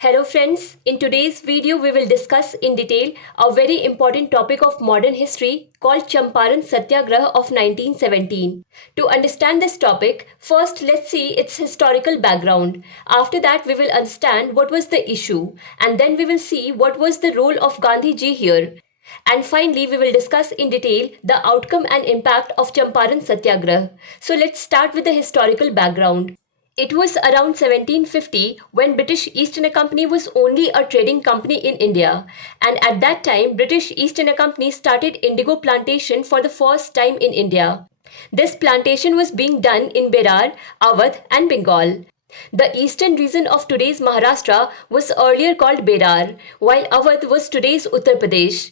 Hello friends, in today's video we will discuss in detail a very important topic of modern history called Champaran Satyagraha of 1917. To understand this topic, first let's see its historical background. After that we will understand what was the issue and then we will see what was the role of Gandhi ji here. And finally, we will discuss in detail the outcome and impact of Champaran Satyagraha. So let's start with the historical background. It was around 1750 when British East India Company was only a trading company in India, and at that time British East India Company started Indigo Plantation for the first time in India. This plantation was being done in Berar, Awadh and Bengal. The eastern region of today's Maharashtra was earlier called Berar, while Awadh was today's Uttar Pradesh.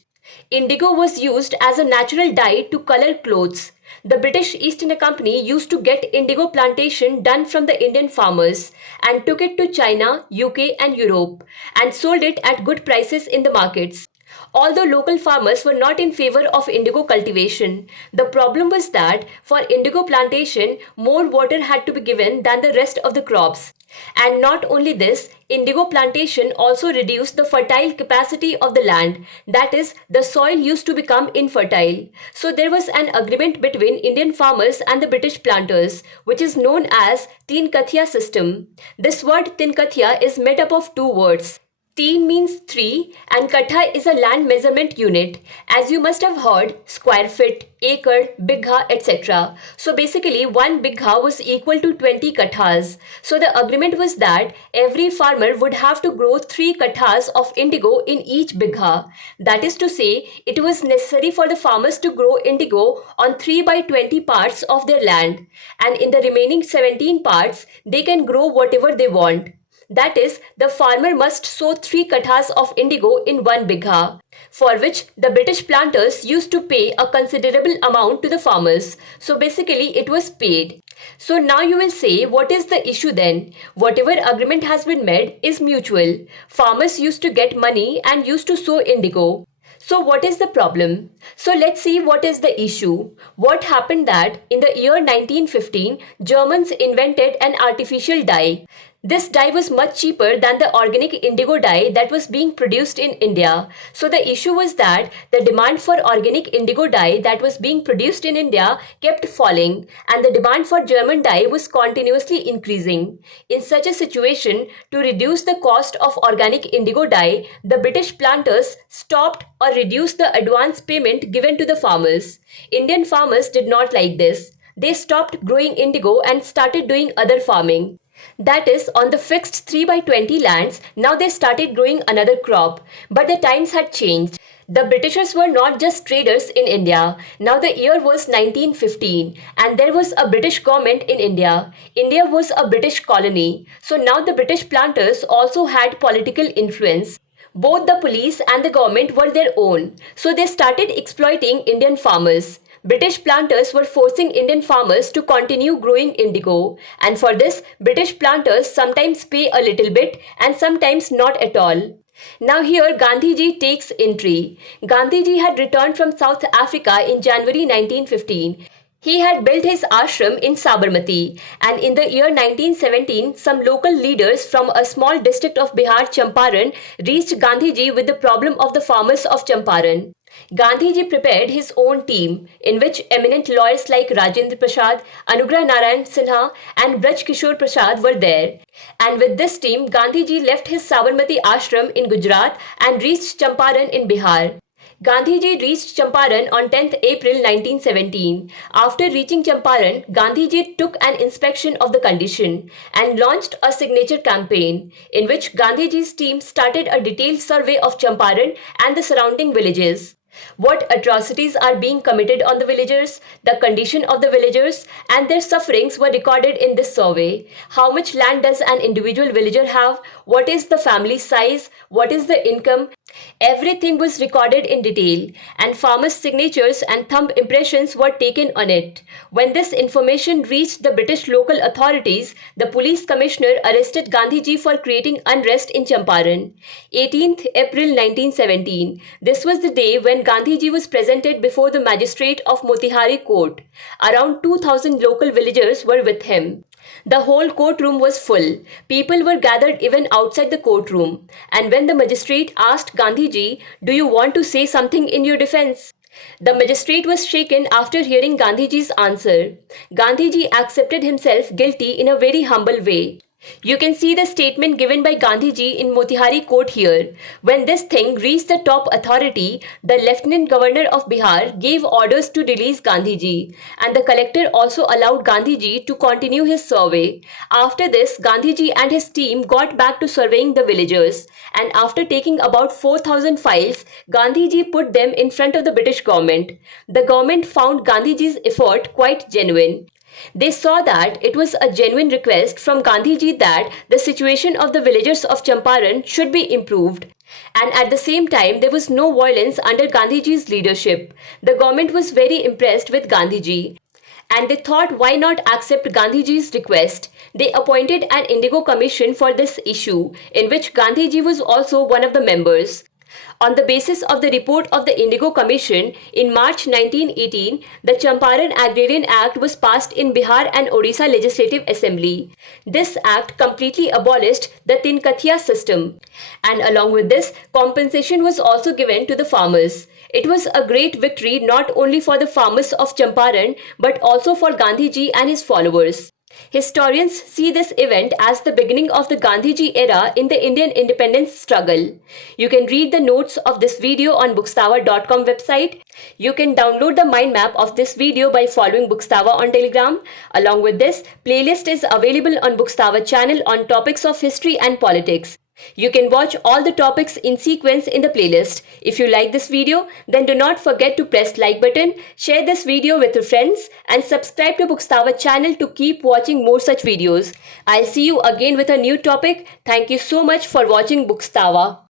Indigo was used as a natural dye to color clothes. The British East India Company used to get indigo plantation done from the Indian farmers and took it to China, UK and Europe and sold it at good prices in the markets. Although local farmers were not in favor of indigo cultivation, the problem was that for indigo plantation, more water had to be given than the rest of the crops. And not only this, indigo plantation also reduced the fertile capacity of the land, that is, the soil used to become infertile. So there was an agreement between Indian farmers and the British planters, which is known as Teen Kathia system. This word Teen Kathia is made up of two words. Teen means 3 and katha is a land measurement unit. As you must have heard, square feet, acre, bigha, etc. So basically 1 bigha was equal to 20 kathas. So the agreement was that every farmer would have to grow 3 kathas of indigo in each bigha. That is to say, it was necessary for the farmers to grow indigo on 3 by 20 parts of their land. And in the remaining 17 parts, they can grow whatever they want. That is, the farmer must sow 3 kathas of indigo in 1 bigha, for which the British planters used to pay a considerable amount to the farmers. So basically it was paid. So now you will say, what is the issue then? Whatever agreement has been made is mutual. Farmers used to get money and used to sow indigo. So what is the problem? So let's see what is the issue. What happened that in the year 1915, Germans invented an artificial dye. This dye was much cheaper than the organic indigo dye that was being produced in India. So the issue was that the demand for organic indigo dye that was being produced in India kept falling and the demand for German dye was continuously increasing. In such a situation, to reduce the cost of organic indigo dye, the British planters stopped or reduced the advance payment given to the farmers. Indian farmers did not like this. They stopped growing indigo and started doing other farming. That is, on the fixed 3 by 20 lands, now they started growing another crop. But the times had changed. The Britishers were not just traders in India. Now the year was 1915 and there was a British government in India. India was a British colony. So now the British planters also had political influence. Both the police and the government were their own. So they started exploiting Indian farmers. British planters were forcing Indian farmers to continue growing indigo, and for this, British planters sometimes pay a little bit and sometimes not at all. Now here Gandhiji takes entry. Gandhiji had returned from South Africa in January 1915. He had built his ashram in Sabarmati, and in the year 1917, some local leaders from a small district of Bihar, Champaran, reached Gandhiji with the problem of the farmers of Champaran. Gandhiji prepared his own team, in which eminent lawyers like Rajendra Prasad, Anugrah Narayan Sinha, and Braj Kishore Prasad were there. And with this team, Gandhiji left his Sabarmati ashram in Gujarat and reached Champaran in Bihar. Gandhiji reached Champaran on 10th April 1917. After reaching Champaran, Gandhiji took an inspection of the condition and launched a signature campaign in which Gandhiji's team started a detailed survey of Champaran and the surrounding villages. What atrocities are being committed on the villagers, the condition of the villagers, and their sufferings were recorded in this survey. How much land does an individual villager have? What is the family size? What is the income? Everything was recorded in detail, and farmers' signatures and thumb impressions were taken on it. When this information reached the British local authorities, the police commissioner arrested Gandhiji for creating unrest in Champaran. 18th April 1917. This was the day when Gandhiji was presented before the magistrate of Motihari court. Around 2,000 local villagers were with him. The whole courtroom was full. People were gathered even outside the courtroom. And when the magistrate asked Gandhiji, "Do you want to say something in your defense?" The magistrate was shaken after hearing Gandhiji's answer. Gandhiji accepted himself guilty in a very humble way. You can see the statement given by Gandhiji in Motihari court here. When this thing reached the top authority, the Lieutenant Governor of Bihar gave orders to release Gandhiji, and the collector also allowed Gandhiji to continue his survey. After this, Gandhiji and his team got back to surveying the villagers, and after taking about 4,000 files, Gandhiji put them in front of the British government. The government found Gandhiji's effort quite genuine. They saw that it was a genuine request from Gandhiji that the situation of the villagers of Champaran should be improved. And at the same time, there was no violence under Gandhiji's leadership. The government was very impressed with Gandhiji. And they thought, why not accept Gandhiji's request? They appointed an Indigo Commission for this issue, in which Gandhiji was also one of the members. On the basis of the report of the Indigo Commission, in March 1918, the Champaran Agrarian Act was passed in Bihar and Odisha Legislative Assembly. This act completely abolished the Tinkathiya system. And along with this, compensation was also given to the farmers. It was a great victory not only for the farmers of Champaran but also for Gandhiji and his followers. Historians see this event as the beginning of the Gandhiji era in the Indian independence struggle. You can read the notes of this video on bookstawa.com website. You can download the mind map of this video by following Bookstawa on Telegram. Along with this, playlist is available on Bookstawa channel on topics of history and politics. You can watch all the topics in sequence in the playlist. If you like this video, then do not forget to press like button, share this video with your friends and subscribe to Bookstawa channel to keep watching more such videos. I'll see you again with a new topic. Thank you so much for watching Bookstawa.